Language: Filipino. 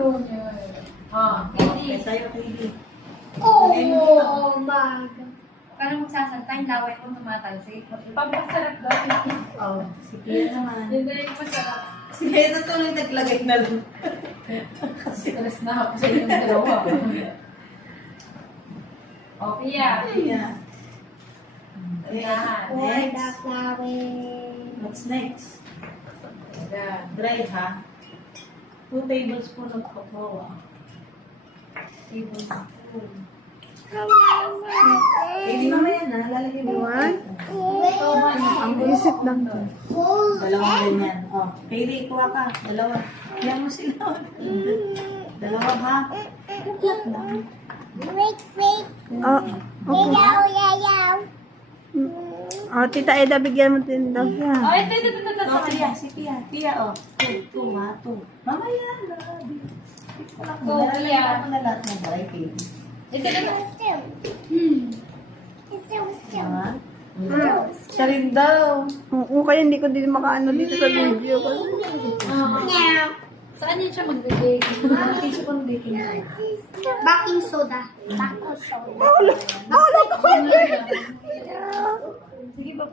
Junior. Okay, sa'yo, Katie. Oh my God. Paano magsasalta? Yung laway mo tumatalsik. Pampasarap daw. Oh, si Pia naman. Yun na yung masarap. Si Pia na tuloy naglagay na lang. Stress na ako sa inyong dalawa. Okay, yeah. Pia. Ayan. Pour the Next. flower. What's next? Ayan. Dry, ha? 2 tablespoons of cocoa. Tablespoon. Hindi mamaya na, lalagay mo. Ang isip lang to. Dalawang ganyan. Oh, Katie, kuha ka. Dalawa. Yan mo sila. Dalawa, ha? Oh, oh, Tita Eda, bigyan mo din daw siya. Oh, ito. Oh, Pia, si Pia. Pia, oh. 2, ha? 2. Mamaya na. Go, Pia. Lalagyan mo na lahat ng dry, Katie. Ito. Ha? Siya rin daw. Oo, kaya hindi ko din makaano dito sa video. Saan yun siya magbigay? Tissue pang baking. Baking soda. Baking soda. Sige ba?